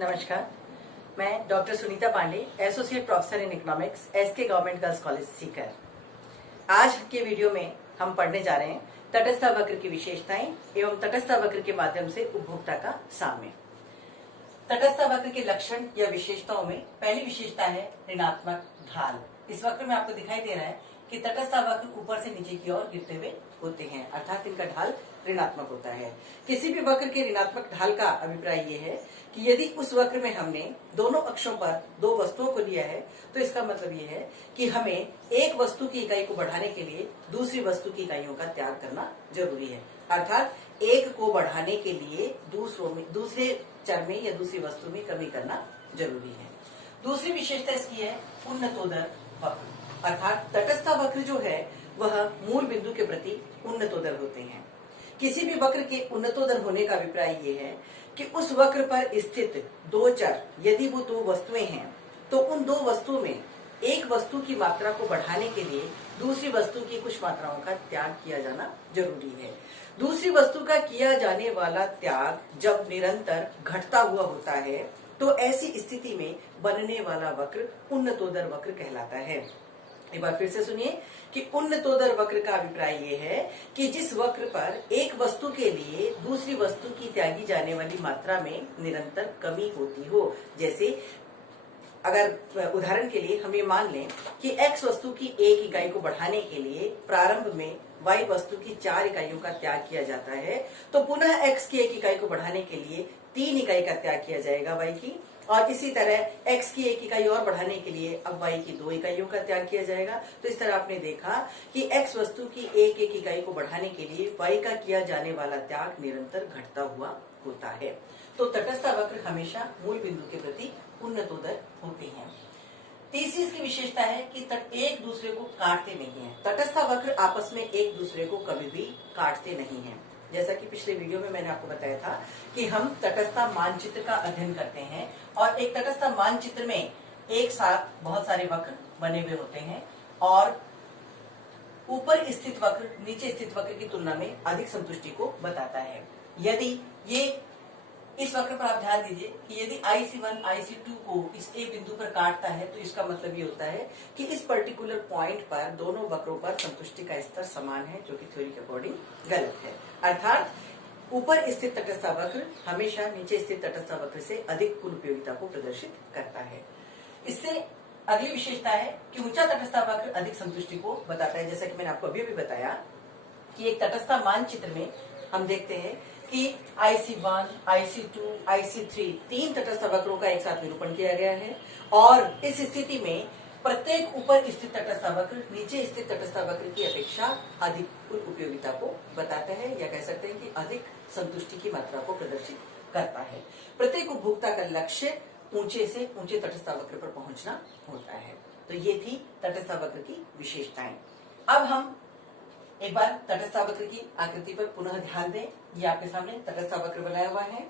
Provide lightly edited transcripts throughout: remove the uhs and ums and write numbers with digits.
नमस्कार, मैं doctor Sunita Pandey, associate professor in economics, SK government girls college Sikar. आज के वीडियो में हम पढ़ने जा रहे हैं तटस्थ वक्र की विशेषताएं एवं तटस्थ वक्र के माध्यम से उपभोक्ता का साम्य। तटस्थ वक्र के लक्षण या विशेषताओं में पहली विशेषता है ऋणात्मक ढाल। इस वक्र में आपको दिखाई दे रहा है कि तटस्थ वक्र ऊपर से नीचे की ओर गिरते हुए होते हैं, अर्थात इनका ढाल ऋणात्मक होता है। किसी भी वक्र के ऋणात्मक ढाल का अभिप्राय ये है कि यदि उस वक्र में हमने दोनों अक्षों पर दो वस्तुओं को लिया है तो इसका मतलब ये है कि हमें एक वस्तु की इकाई को बढ़ाने के लिए दूसरी वस्तु की इकाइयों का त्याग करना जरूरी है। अर्थात एक को बढ़ाने के लिए दूसरे चर में या दूसरी वस्तु में कमी करना जरूरी है। दूसरी विशेषता इसकी है उन्नतोदर वक्र, अर्थात तटस्थ वक्र जो है वह मूल बिंदु के प्रति उन्नतोदर होते हैं। किसी भी वक्र के उन्नतोदर होने का अभिप्राय ये है कि उस वक्र पर स्थित दो चर यदि वो दो वस्तुएं हैं तो उन दो वस्तुओं में एक वस्तु की मात्रा को बढ़ाने के लिए दूसरी वस्तु की कुछ मात्राओं का त्याग किया जाना जरूरी है। दूसरी वस्तु का किया जाने वाला त्याग जब निरंतर घटता हुआ होता है तो ऐसी स्थिति में बनने वाला वक्र उन्नतोदर वक्र कहलाता है। एक बार फिर से सुनिए कि उन्नतोदर वक्र का अभिप्राय ये है कि जिस वक्र पर एक वस्तु के लिए दूसरी वस्तु की त्यागी जाने वाली मात्रा में निरंतर कमी होती हो। जैसे अगर उदाहरण के लिए हम ये मान लें कि x वस्तु की एक इकाई को बढ़ाने के लिए प्रारंभ में y वस्तु की 4 इकाइयों का त्याग किया जाता है, तो पुनः x की एक इकाई को बढ़ाने के लिए 3 इकाई का त्याग किया जाएगा y की, और इसी तरह x की एक इकाई और बढ़ाने के लिए अब y की 2 इकाइयों का त्याग किया जाएगा। तो इस तरह आपने देखा कि x वस्तु की एक एक इकाई को बढ़ाने के लिए y का किया जाने वाला त्याग निरंतर घटता हुआ होता है। तो तटस्थ वक्र हमेशा मूल बिंदु के प्रति उन्नतोदर होते हैं। तीसरी इसकी विशेषता है कि एक दूसरे को काटते नहीं है। तटस्थ वक्र आपस में एक दूसरे को कभी भी काटते नहीं है। जैसा कि पिछले वीडियो में मैंने आपको बताया था कि हम तटस्थ मानचित्र का अध्ययन करते हैं और एक तटस्थ मानचित्र में एक साथ बहुत सारे वक्र बने हुए होते हैं और ऊपर स्थित वक्र नीचे स्थित वक्र की तुलना में अधिक संतुष्टि को बताता है। यदि ये इस वक्र पर आप ध्यान दीजिए कि यदि IC1 IC2 को इस A बिंदु पर काटता है तो इसका मतलब ये होता है कि इस पर्टिकुलर पॉइंट पर दोनों वक्रों पर संतुष्टि का स्तर समान है, जो कि थ्योरी के अकॉर्डिंग गलत है। अर्थात ऊपर स्थित तटस्थ वक्र हमेशा नीचे स्थित तटस्थ वक्र से अधिक कुल उपयोगिता को प्रदर्शित करता है। इससे अगली विशेषता है कि ऊंचा तटस्थ वक्र अधिक संतुष्टि को बताता है। जैसा कि मैंने आपको अभी बताया कि एक तटस्थ मानचित्र में हम देखते हैं कि IC1, IC2, IC3 तीन तटस्थ वक्रों का एक साथ निरूपण किया गया है और इस स्थिति में प्रत्येक ऊपर स्थित तटस्थ वक्र नीचे स्थित तटस्थ वक्र की अपेक्षा अधिक कुल उपयोगिता को बताता है, या कह सकते हैं कि अधिक संतुष्टि की मात्रा को प्रदर्शित करता है। प्रत्येक उपभोक्ता का लक्ष्य ऊंचे से ऊंचे तटस्थ वक्र पर पहुंचना होता है। तो ये थी तटस्थ वक्र की विशेषताएं। अब हम एक बार तटस्थ वक्र की आकृति पर पुनः ध्यान दें। ये आपके सामने तटस्थ वक्र बनाया हुआ है,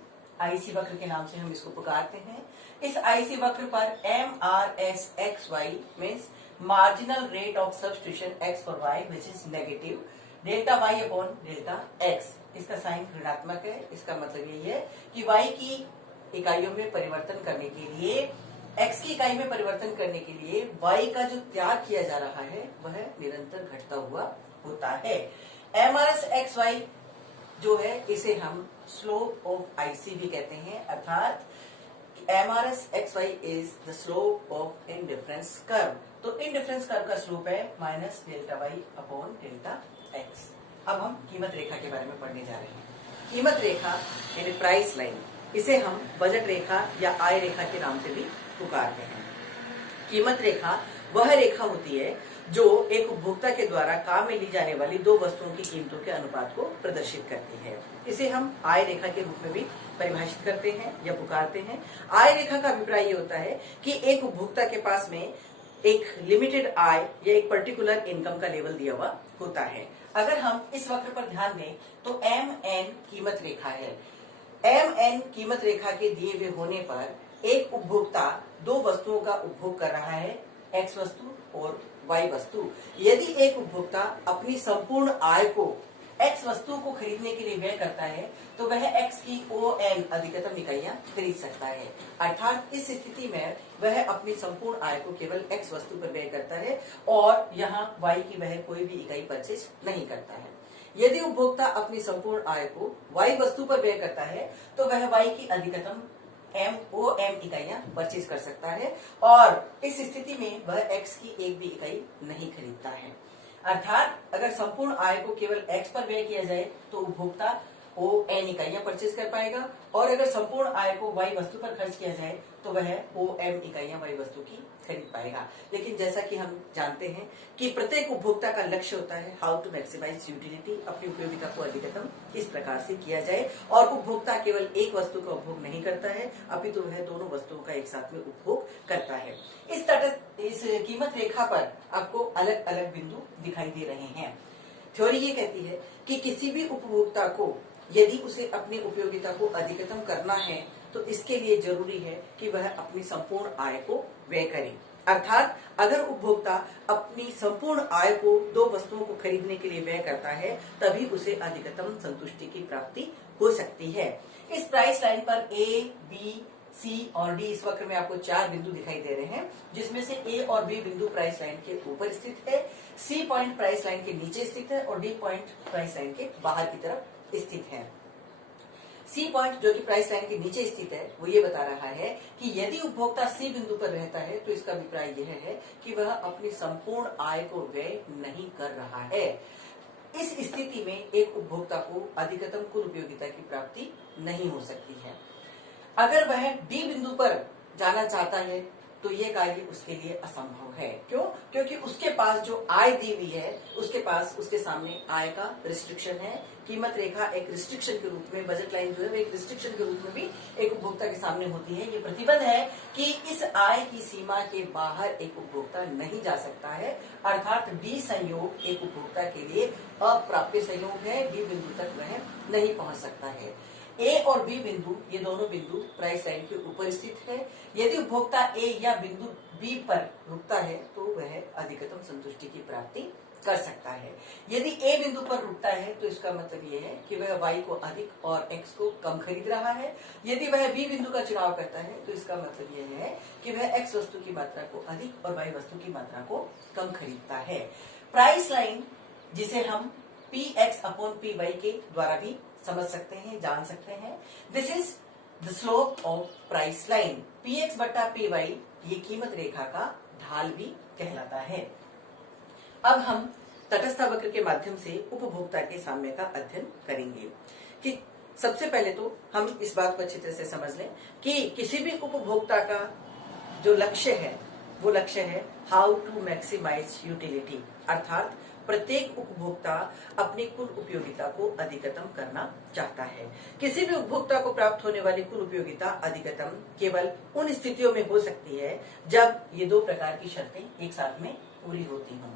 IC वक्र के नाम से हम इसको पुकारते हैं। इस IC वक्र पर MRSXY means marginal rate of substitution x for y which is negative delta y upon delta x। इसका साइन ऋणात्मक है। इसका मतलब यही है कि y की इकाइयों में परिवर्तन करने के लिए, x की इकाई में परिवर्तन करने के लिए y का जो त्याग किया जा रहा है वह निरंतर घटता हुआ होता है। MRSXY जो है इसे हम स्लोप ऑफ IC भी कहते हैं, अर्थात MRSXY is the slope of indifference curve. तो इंडिफरेंस कर्व का स्लोप है minus delta y upon delta x। अब हम कीमत रेखा के बारे में पढ़ने जा रहे हैं। कीमत रेखा यानी प्राइस लाइन, इसे हम बजट रेखा या आय रेखा के नाम से भी पुकारते हैं। कीमत रेखा वह रेखा होती है जो एक उपभोक्ता के द्वारा काम में ली जाने वाली दो वस्तुओं की कीमतों के अनुपात को प्रदर्शित करती है। इसे हम आय रेखा के रूप में भी परिभाषित करते हैं या पुकारते हैं। आय रेखा का अभिप्राय ये होता है कि एक उपभोक्ता के पास में एक लिमिटेड आय या एक पर्टिकुलर इनकम का लेवल दिया हुआ होता है। अगर हम इस वक्र पर ध्यान दें तो MN कीमत रेखा है। MN कीमत रेखा के दिए हुए होने पर एक उपभोक्ता दो वस्तुओं का उपभोग कर रहा है, X वस्तु और Y वस्तु। यदि एक उपभोक्ता अपनी संपूर्ण आय को एक्स वस्तु को खरीदने के लिए व्यय करता है तो वह एक्स की ON अधिकतम इकाइयां खरीद सकता है। अर्थात इस स्थिति में वह अपनी संपूर्ण आय को केवल एक्स वस्तु पर व्यय करता है और यहाँ वाई की वह कोई भी इकाई परचेज नहीं करता है। यदि उपभोक्ता अपनी संपूर्ण आय को वाई वस्तु पर व्यय करता है तो वह वाई की अधिकतम OM इकाइयां परचेज कर सकता है और इस स्थिति में वह एक्स की एक भी इकाई नहीं खरीदता है। अर्थात अगर संपूर्ण आय को केवल एक्स पर व्यय किया जाए तो उपभोक्ता ON इकाइयां परचेज कर पाएगा और अगर संपूर्ण आय को वाई वस्तु पर खर्च किया जाए तो वह OM इकाइयां वाई वस्तु की खरीद पाएगा। लेकिन जैसा कि हम जानते हैं कि प्रत्येक उपभोक्ता का लक्ष्य होता है हाउ टू मैक्सिमाइज यूटिलिटी, अपनी उपयोगिता को अधिकतम इस प्रकार से किया जाए और उपभोक्ता केवल एक वस्तु का उपभोग नहीं करता है अपितु वह दोनों वस्तुओं का एक साथ में उपभोग करता है। इस कीमत रेखा पर आपको अलग अलग बिंदु दिखाई दे रहे हैं। थ्योरी ये कहती है कि किसी भी उपभोक्ता को यदि उसे अपनी उपयोगिता को अधिकतम करना है तो इसके लिए जरूरी है कि वह अपनी संपूर्ण आय को व्यय करे। अर्थात अगर उपभोक्ता अपनी संपूर्ण आय को दो वस्तुओं को खरीदने के लिए व्यय करता है तभी उसे अधिकतम संतुष्टि की प्राप्ति हो सकती है। इस प्राइस लाइन पर A, B, C और D इस वक्र में आपको 4 बिंदु दिखाई दे रहे हैं जिसमें से A और B बिंदु प्राइस लाइन के ऊपर स्थित है, C पॉइंट प्राइस लाइन के नीचे स्थित है और D पॉइंट प्राइस लाइन के बाहर की तरफ स्थित है। C पॉइंट जो कि प्राइस लाइन के नीचे स्थित है वो ये बता रहा है कि यदि उपभोक्ता C बिंदु पर रहता है तो इसका अभिप्राय यह है कि वह अपनी संपूर्ण आय को व्यय नहीं कर रहा है। इस स्थिति में एक उपभोक्ता को अधिकतम कुल उपयोगिता की प्राप्ति नहीं हो सकती है। अगर वह D बिंदु पर जाना चाहता है तो ये कार्य उसके लिए असंभव है। क्यों? क्योंकि उसके पास जो आय दी हुई है उसके सामने आय का रिस्ट्रिक्शन है। कीमत रेखा एक रिस्ट्रिक्शन के रूप में, बजट लाइन जो है वो एक रिस्ट्रिक्शन के रूप में भी एक उपभोक्ता के सामने होती है। ये प्रतिबंध है कि इस आय की सीमा के बाहर एक उपभोक्ता नहीं जा सकता है। अर्थात D संयोग एक उपभोक्ता के लिए अप्राप्य संयोग है। D बिंदु तक वह नहीं पहुंच सकता है। A और B बिंदु, ये दोनों बिंदु प्राइस लाइन के ऊपर स्थित है। यदि उपभोक्ता A या बिंदु B पर रुकता है तो वह अधिकतम संतुष्टि की प्राप्ति कर सकता है। यदि A बिंदु पर रुकता है तो इसका मतलब यह है कि वह Y को अधिक और X को कम खरीद रहा है। यदि वह B बिंदु का चुनाव करता है तो इसका मतलब यह है कि वह X वस्तु की मात्रा को अधिक और Y वस्तु की मात्रा को कम खरीदता है। प्राइस लाइन जिसे हम PX/PY के द्वारा भी समझ सकते हैं, जान सकते हैं। This is the slope of price line. PX/PY ये कीमत रेखा का ढाल भी कहलाता है। अब हम तटस्थ वक्र के माध्यम से उपभोक्ता के साम्य का अध्ययन करेंगे कि सबसे पहले तो हम इस बात को अच्छी तरह से समझ लें कि किसी भी उपभोक्ता का जो लक्ष्य है वो लक्ष्य है हाउ टू मैक्सिमाइज यूटिलिटी। अर्थात प्रत्येक उपभोक्ता अपनी कुल उपयोगिता को अधिकतम करना चाहता है। किसी भी उपभोक्ता को प्राप्त होने वाली कुल उपयोगिता अधिकतम केवल उन स्थितियों में हो सकती है जब ये दो प्रकार की शर्तें एक साथ में पूरी होती हों।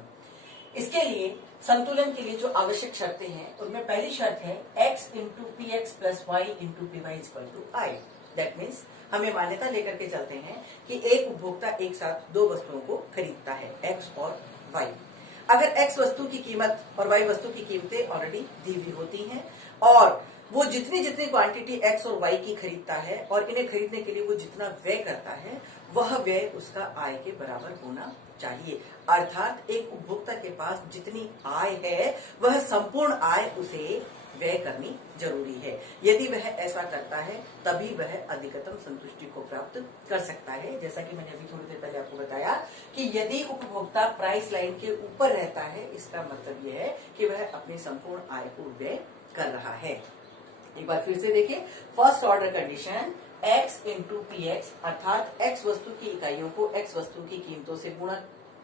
इसके लिए संतुलन के लिए जो आवश्यक शर्तें हैं उनमें पहली शर्त है x into PX plus Y into PY equal to I। That means हमें मान्यता लेकर के चलते हैं कि एक उपभोक्ता एक साथ दो वस्तुओं को खरीदता है, X और Y। अगर X वस्तु की कीमत और Y वस्तु की कीमतें ऑलरेडी दी हुई होती हैं और वो जितनी क्वांटिटी X और Y की खरीदता है और इन्हें खरीदने के लिए वो जितना व्यय करता है वह व्यय उसका आय के बराबर होना चाहिए। अर्थात एक उपभोक्ता के पास जितनी आय है वह संपूर्ण आय उसे व्यय करनी जरूरी है। यदि वह ऐसा करता है तभी वह अधिकतम संतुष्टि को प्राप्त कर सकता है। जैसा कि मैंने अभी थोड़ी देर पहले आपको बताया कि यदि उपभोक्ता प्राइस लाइन के ऊपर रहता है इसका मतलब यह है कि वह अपनी संपूर्ण आय को व्यय कर रहा है। एक बार फिर से देखिए, first order condition x into PX अर्थात x वस्तु की इकाइयों को x वस्तु की कीमतों से गुणा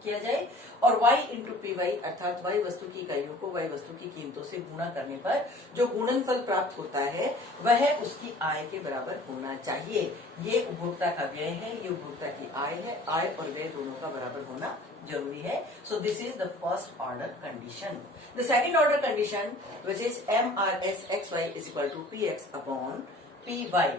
किया जाए और y इंटू PY अर्थात y वस्तु की इकाइयों को y वस्तु की कीमतों से गुणा करने पर जो गुणनफल प्राप्त होता है वह उसकी आय के बराबर होना चाहिए। ये उपभोक्ता का व्यय है, ये उपभोक्ता की आय है। आय और व्यय दोनों का बराबर होना जरूरी है। So this is the first order condition. The second order condition which is MRS XY is equal to PX upon PY।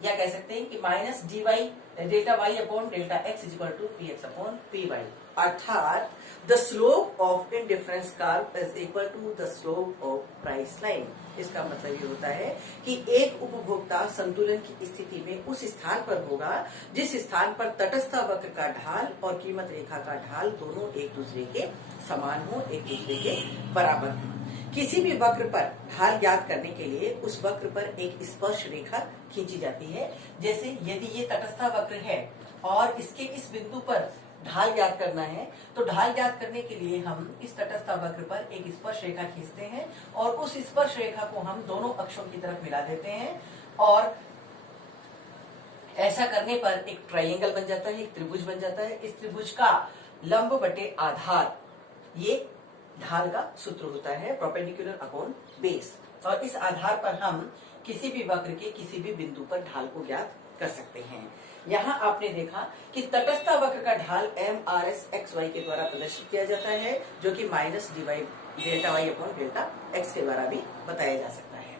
या कह सकते हैं कि minus D Y delta Y upon delta X is equal to P X upon P Y, अर्थात the slope of indifference curve is equal to the slope of price line. इसका मतलब ये होता है कि एक उपभोक्ता संतुलन की स्थिति में उस स्थान पर होगा जिस स्थान पर तटस्थ वक्र का ढाल और कीमत रेखा का ढाल दोनों एक दूसरे के समान हो, एक दूसरे के बराबर हो। किसी भी वक्र पर ढाल ज्ञात करने के लिए उस वक्र पर एक स्पर्श रेखा खींची जाती है। जैसे यदि ये तटस्थ वक्र है और इसके इस बिंदु पर ढाल ज्ञात करना है, तो ढाल ज्ञात करने के लिए हम इस तटस्थ वक्र पर एक स्पर्श रेखा खींचते हैं और उस स्पर्श रेखा को हम दोनों अक्षों की तरफ मिला देते हैं और ऐसा करने पर एक ट्रायंगल बन जाता है, एक त्रिभुज बन जाता है। इस त्रिभुज का लंब बटे आधार ये ढाल का सूत्र होता है, परपेंडिकुलर अपॉन बेस। और इस आधार पर हम किसी भी वक्र के किसी भी बिंदु पर ढाल को ज्ञात कर सकते हैं। यहाँ आपने देखा कि तटस्थ वक्र का ढाल M R S X Y के द्वारा प्रदर्शित किया जाता है, जो कि minus D Y delta Y upon delta X के द्वारा भी बताया जा सकता है।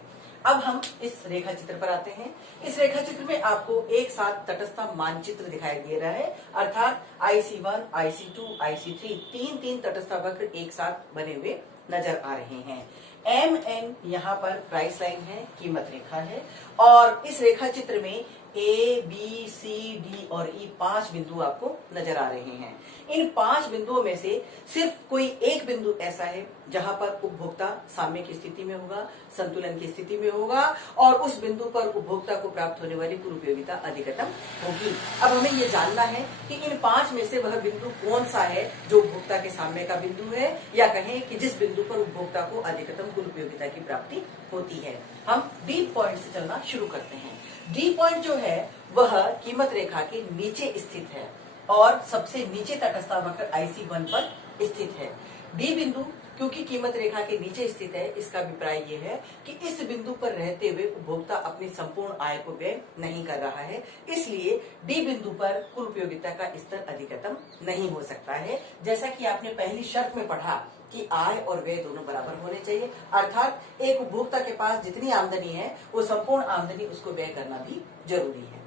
अब हम इस रेखा चित्र पर आते हैं। इस रेखा चित्र में आपको एक साथ तटस्थ मानचित्र दिखाई दे रहा है, अर्थात IC1, IC2, IC3 तीन तटस्थ वक्र एक साथ बने हुए नजर आ रहे हैं। MN यहाँ पर प्राइस लाइन है, कीमत रेखा है, और इस रेखा चित्र में A, B, C, D और E 5 बिंदु आपको नजर आ रहे हैं। इन 5 बिंदुओं में से सिर्फ कोई एक बिंदु ऐसा है जहां पर उपभोक्ता साम्य की स्थिति में होगा, संतुलन की स्थिति में होगा और उस बिंदु पर उपभोक्ता को प्राप्त होने वाली कुल उपयोगिता अधिकतम होगी। अब हमें ये जानना है कि इन 5 में से वह बिंदु कौन सा है जो उपभोक्ता के साम्य का बिंदु है, या कहें कि जिस बिंदु पर उपभोक्ता को अधिकतम कुल उपयोगिता की प्राप्ति होती है। हम डी पॉइंट से चलना शुरू करते हैं। डी पॉइंट जो है वह कीमत रेखा के नीचे स्थित है और सबसे नीचे तटस्थ वक्र IC1 पर स्थित है। डी बिंदु क्योंकि कीमत रेखा के नीचे स्थित है, इसका अभिप्राय ये है कि इस बिंदु पर रहते हुए उपभोक्ता अपनी संपूर्ण आय को व्यय नहीं कर रहा है, इसलिए डी बिंदु पर कुल उपयोगिता का स्तर अधिकतम नहीं हो सकता है। जैसा कि आपने पहली शर्त में पढ़ा कि आय और व्यय दोनों बराबर होने चाहिए, अर्थात एक उपभोक्ता के पास जितनी आमदनी है वो संपूर्ण आमदनी उसको व्यय करना भी जरूरी है।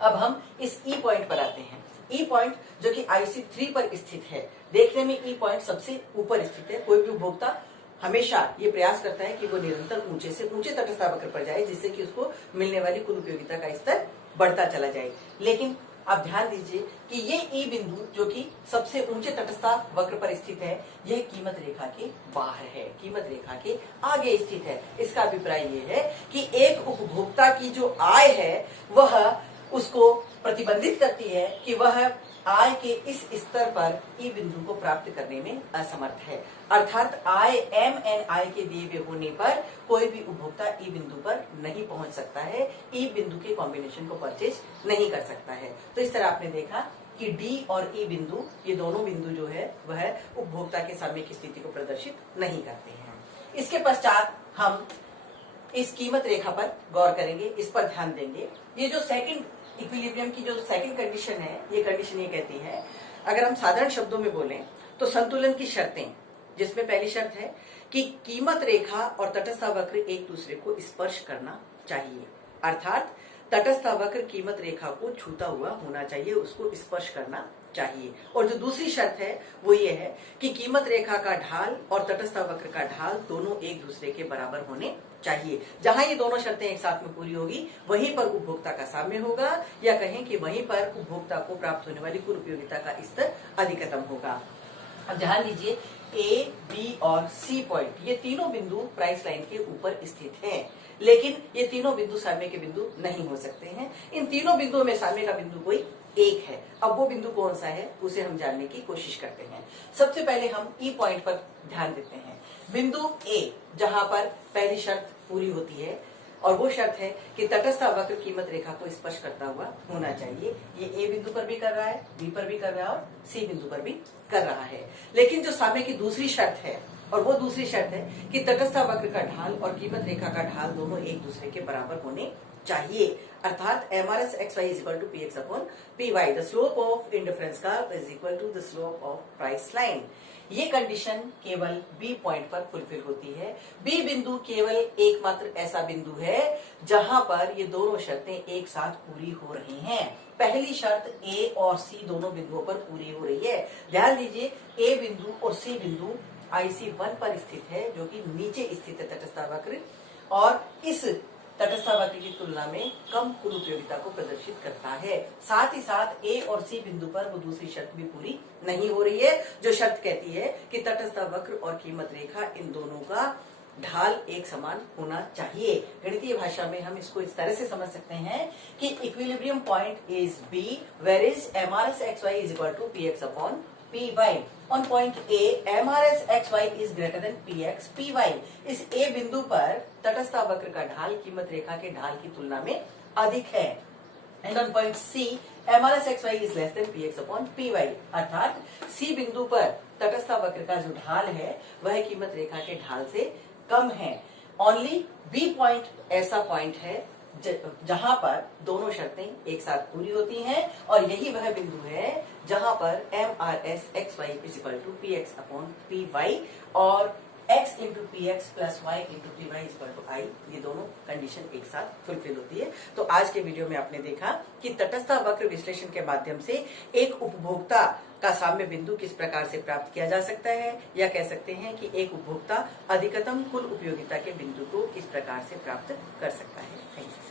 अब हम इस ई पॉइंट पर आते हैं। ई पॉइंट जो कि IC3 पर स्थित है, देखने में ई पॉइंट सबसे ऊपर स्थित है। कोई भी उपभोक्ता हमेशा ये प्रयास करता है कि वो निरंतर ऊंचे से ऊंचे तटस्थ वक्र पर जाए, जिससे कि उसको मिलने वाली कुल उपयोगिता का स्तर बढ़ता चला जाए। लेकिन आप ध्यान दीजिए कि ये ई बिंदु जो कि सबसे ऊंचे तटस्थ वक्र पर स्थित है, यह कीमत रेखा के बाहर है, कीमत रेखा के आगे स्थित है। इसका अभिप्राय ये है कि एक उपभोक्ता की जो आय है वह उसको प्रतिबंधित करती है कि वह आय के इस स्तर पर ई बिंदु को प्राप्त करने में असमर्थ है, अर्थात आय MNI के दिए हुए होने पर कोई भी उपभोक्ता ई बिंदु पर नहीं पहुंच सकता है, ई बिंदु के कॉम्बिनेशन को परचेज नहीं कर सकता है। तो इस तरह आपने देखा कि डी और ई बिंदु, ये दोनों बिंदु जो है वह उपभोक्ता के साम्य की स्थिति को प्रदर्शित नहीं करते हैं। इसके पश्चात हम इस कीमत रेखा पर गौर करेंगे, इस पर ध्यान देंगे। ये जो सेकंड इक्विलिब्रियम की जो सेकंड कंडीशन है, ये कंडीशन ये कहती है, अगर हम साधारण शब्दों में बोलें तो संतुलन की शर्तें, जिसमें पहली शर्त है कि कीमत रेखा और तटस्थ वक्र एक दूसरे को स्पर्श करना चाहिए, अर्थात तटस्थ वक्र कीमत रेखा को छूता हुआ होना चाहिए, उसको स्पर्श करना चाहिए। और जो दूसरी शर्त है वो ये है कि कीमत रेखा का ढाल और तटस्थ वक्र का ढाल दोनों एक दूसरे के बराबर होने चाहिए। जहां ये दोनों शर्तें एक साथ में पूरी होगी वहीं पर उपभोक्ता का साम्य होगा, या कहें कि वहीं पर उपभोक्ता को प्राप्त होने वाली कुल उपयोगिता का स्तर अधिकतम होगा। अब ध्यान दीजिए, A, B और C पॉइंट, ये तीनों बिंदु प्राइस लाइन के ऊपर स्थित हैं, लेकिन ये तीनों बिंदु साम्य के बिंदु नहीं हो सकते हैं। इन तीनों बिंदुओं में साम्य का बिंदु कोई एक है। अब वो बिंदु कौन सा है उसे हम जानने की कोशिश करते हैं। सबसे पहले हम ई पॉइंट पर ध्यान देते हैं। बिंदु A, जहां पर पहली शर्त पूरी होती है, और वो शर्त है कि तटस्थ वक्र कीमत रेखा को स्पर्श करता हुआ होना चाहिए। ये A बिंदु पर भी कर रहा है, B पर भी कर रहा है और C बिंदु पर भी कर रहा है। लेकिन जो साम्य की दूसरी शर्त है, और वो दूसरी शर्त है कि तटस्थ वक्र का ढाल और कीमत रेखा का ढाल दोनों एक दूसरे के बराबर होने चाहिए, अर्थात MRS XY is equal to PX upon PY. The slope of indifference curve is equal to the slope of price line. ये कंडीशन केवल बी पॉइंट पर फुलफिल होती है। बी बिंदु केवल एकमात्र ऐसा बिंदु है जहां पर ये दोनों शर्तें एक साथ पूरी हो रही हैं। पहली शर्त ए और सी दोनों बिंदुओं पर पूरी हो रही है। ध्यान दीजिए, ए बिंदु और सी बिंदु IC1 पर स्थित है, जो कि नीचे स्थित है तटस्थ वक्र, और इस तटस्थ वक्र की तुलना में कम कुल उपयोगिता को प्रदर्शित करता है। साथ ही साथ ए और सी बिंदु पर वो दूसरी शर्त भी पूरी नहीं हो रही है, जो शर्त कहती है कि तटस्थ वक्र और कीमत रेखा इन दोनों का ढाल एक समान होना चाहिए। गणितीय भाषा में हम इसको इस तरह से समझ सकते हैं कि equilibrium point is B, where is MRS XY is equal to PX upon PY। On point A, MRS XY is greater than PX PY। इस A बिंदु पर तटस्थ वक्र का ढाल कीमत रेखा के ढाल की तुलना में अधिक है। And on point C, MRS XY is less than PX upon PY। अर्थात C बिंदु पर तटस्थ वक्र का जो ढाल है वह कीमत रेखा के ढाल से कम है। ओनली B पॉइंट ऐसा पॉइंट है जहां पर दोनों शर्तें एक साथ पूरी होती हैं, और यही वह बिंदु है जहां पर MRS XY is equal to PX upon PY और X into PX plus Y into PY is equal to I, ये दोनों कंडीशन एक साथ फुलफिल होती है। तो आज के वीडियो में आपने देखा कि तटस्थ वक्र विश्लेषण के माध्यम से एक उपभोक्ता का साम्य बिंदु किस प्रकार से प्राप्त किया जा सकता है, या कह सकते हैं कि एक उपभोक्ता अधिकतम कुल उपयोगिता के बिंदु को किस प्रकार से प्राप्त कर सकता है। Thank you.